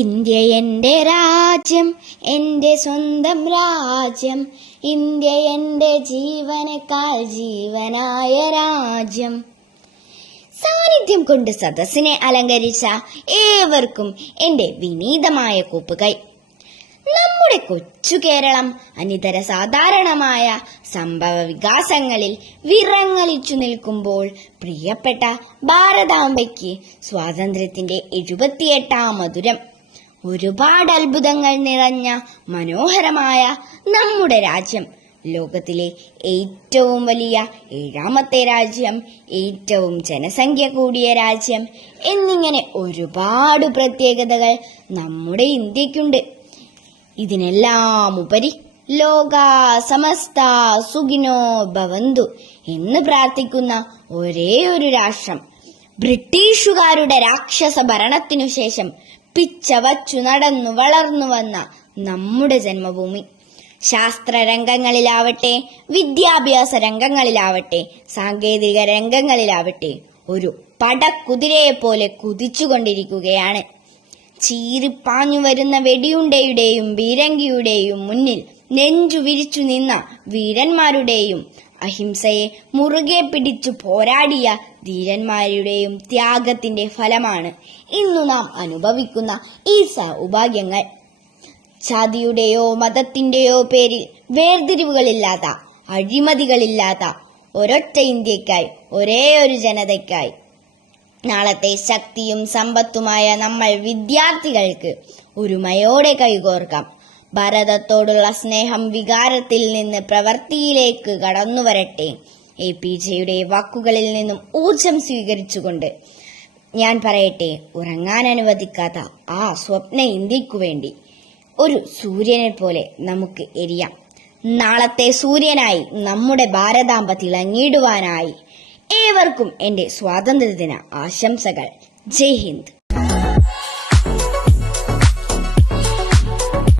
India എൻ്റെ രാജ്യം, എൻ്റെ സ്വന്തം രാജ്യം. ഇന്ത്യ എൻ്റെ ജീവനേക്കാൾ ജീവനായ രാജ്യം. സാന്നിധ്യം കൊണ്ട് സദസ്സിനെ അലങ്കരിച്ച ഏവർക്കും എൻ്റെ വിനീതമായ കൂപ്പുകൈ. നമ്മുടെ കൊച്ചു കേരളം അനിതര സാധാരണമായ സംഭവ വികാസങ്ങളിൽ വിറങ്ങലിച്ചു നിൽക്കുമ്പോൾ പ്രിയപ്പെട്ട ഭാരതാംബയ്ക്ക് സ്വാതന്ത്ര്യത്തിന്റെ 78ാം മധുരം. ഒരുപാട് അത്ഭുതങ്ങൾ നിറഞ്ഞ മനോഹരമായ നമ്മുടെ രാജ്യം, ലോകത്തിലെ ഏറ്റവും വലിയ 7ാമത്തെ രാജ്യം, ഏറ്റവും ജനസംഖ്യ കൂടിയ രാജ്യം എന്നിങ്ങനെ ഒരുപാട് പ്രത്യേകതകൾ നമ്മുടെ ഇന്ത്യക്കുണ്ട്. ഇതിനെല്ലാം ഉപരി ലോകാ സമസ്ത സുഖിനോ ഭവന്തു എന്ന് പ്രാർത്ഥിക്കുന്ന ഒരേ ഒരു രാഷ്ട്രം, ബ്രിട്ടീഷുകാരുടെ രാക്ഷസ ഭരണത്തിനു ശേഷം പിച്ചവച്ചു നടന്നു വളർന്നു വന്ന നമ്മുടെ ജന്മഭൂമി. ശാസ്ത്ര രംഗങ്ങളിലാവട്ടെ, വിദ്യാഭ്യാസ രംഗങ്ങളിലാവട്ടെ, സാങ്കേതിക രംഗങ്ങളിലാവട്ടെ ഒരു പടക്കുതിരയെ പോലെ കുതിച്ചുകൊണ്ടിരിക്കുകയാണ്. ചീറിപ്പാഞ്ഞു വരുന്ന വെടിയുണ്ടയുടെയും ബീരങ്കിയുടെയും മുന്നിൽ നെഞ്ചു വിരിച്ചു നിന്ന വീരന്മാരുടെയും അഹിംസയെ മുറുകെ പിടിച്ചു പോരാടിയ ധീരന്മാരുടെയും ത്യാഗത്തിന്റെ ഫലമാണ് ഇന്നു നാം അനുഭവിക്കുന്ന ഈ സൗഭാഗ്യങ്ങൾ. ജാതിയുടെയോ മതത്തിന്റെയോ പേരിൽ വേർതിരിവുകളില്ലാത്ത, അഴിമതികളില്ലാത്ത ഒരൊറ്റ ഇന്ത്യക്കായി, ഒരേ ഒരു ജനതയ്ക്കായി നാളത്തെ ശക്തിയും സമ്പത്തുമായ നമ്മൾ വിദ്യാർത്ഥികൾക്ക് ഒരുമയോടെ കൈകോർക്കാം. ഭാരതത്തോടുള്ള സ്നേഹം വികാരത്തിൽ നിന്ന് പ്രവൃത്തിയിലേക്ക് കടന്നുവരട്ടെ. APJയുടെ വാക്കുകളിൽ നിന്നും ഊർജം സ്വീകരിച്ചുകൊണ്ട് ഞാൻ പറയട്ടെ, ഉറങ്ങാൻ അനുവദിക്കാത്ത ആ സ്വപ്ന ഇന്ത്യക്കു വേണ്ടി ഒരു സൂര്യനെ പോലെ നമുക്ക് എരിയാം. നാളത്തെ സൂര്യനായി നമ്മുടെ ഭാരതാംബ തിളങ്ങിയിടുവാനായി ഏവർക്കും എൻ്റെ സ്വാതന്ത്ര്യദിന ആശംസകൾ. ജയ് ഹിന്ദ്.